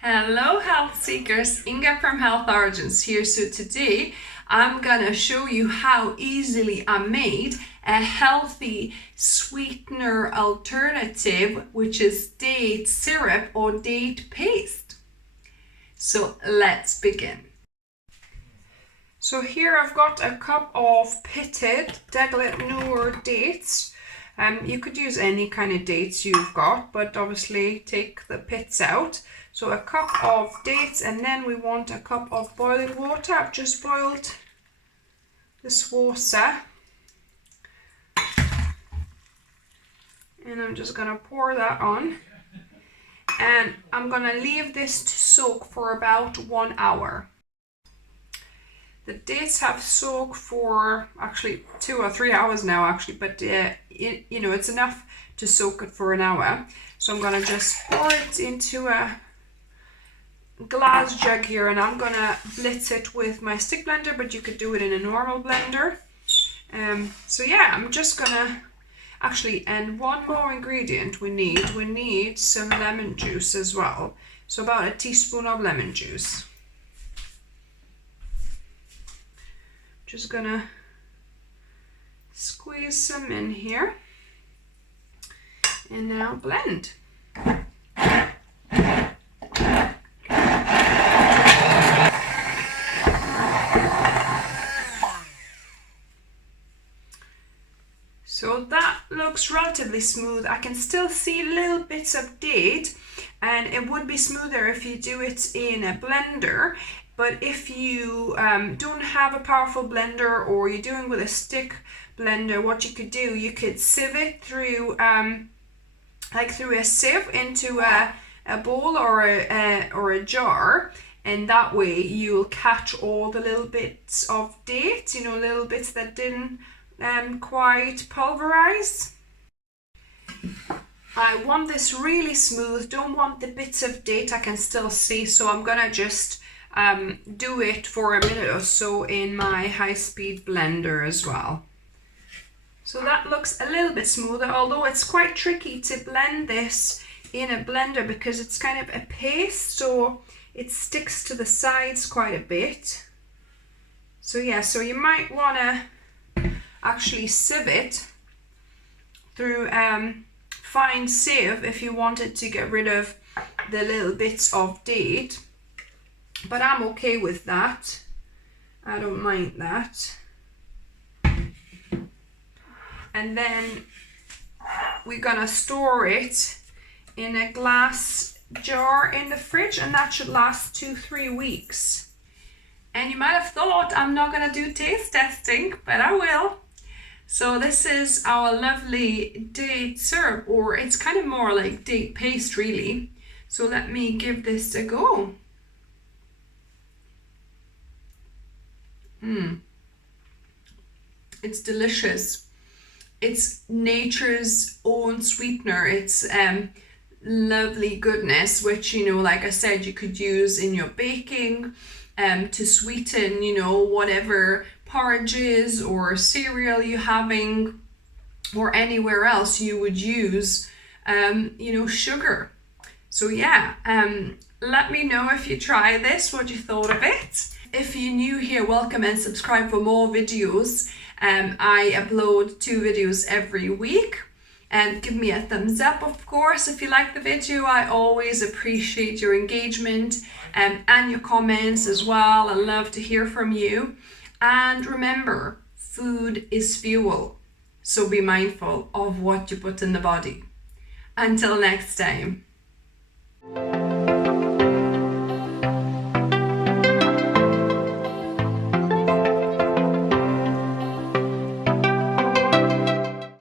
Hello health seekers, Inga from Health Origins here. So today I'm gonna show you how easily I made a healthy sweetener alternative, which is date syrup or date paste. So let's begin. So here I've got a cup of pitted deglet Noor dates. You could use any kind of dates you've got, but obviously take the pits out. So a cup of dates, and then we want a cup of boiling water. I've just boiled this water. And I'm just gonna pour that on. And I'm gonna leave this to soak for about 1 hour. The dates have soaked for actually 2 or 3 hours now but it's enough to soak it for 1 hour. So I'm gonna just pour it into a glass jug here, and I'm gonna blitz it with my stick blender, but you could do it in a normal blender. So yeah, I'm just gonna and one more ingredient we need some lemon juice as well. So about a teaspoon of lemon juice. Just gonna squeeze some in here and now blend. So that looks relatively smooth. I can still see little bits of date, and it would be smoother if you do it in a blender. But if you don't have a powerful blender, or you're doing with a stick blender, what you could do, you could sieve it through through a sieve into a bowl or a jar, and that way you'll catch all the little bits of date, little bits that didn't quite pulverize. I want this really smooth, don't want the bits of date I can still see, so I'm gonna just do it for a minute or so in my high-speed blender as well. So that looks a little bit smoother, although it's quite tricky to blend this in a blender because it's kind of a paste, so it sticks to the sides quite a bit. So yeah, so you might want to actually sieve it through fine sieve if you wanted to get rid of the little bits of date. But I'm okay with that. I don't mind that. And then we're gonna store it in a glass jar in the fridge, and that should last 2-3 weeks. And you might have thought I'm not gonna do taste testing, but I will. So this is our lovely date syrup, or it's kind of more like date paste really. So let me give this a go. It's delicious. It's nature's own sweetener. It's lovely goodness, which, like I said, you could use in your baking to sweeten, whatever porridges or cereal you're having, or anywhere else you would use, sugar. So yeah, let me know if you try this, what you thought of it. If you're new here, welcome and subscribe for more videos. I upload 2 videos every week, and give me a thumbs up, of course, if you like the video. I always appreciate your engagement and your comments as well. I love to hear from you. And remember, food is fuel, so be mindful of what you put in the body. Until next time.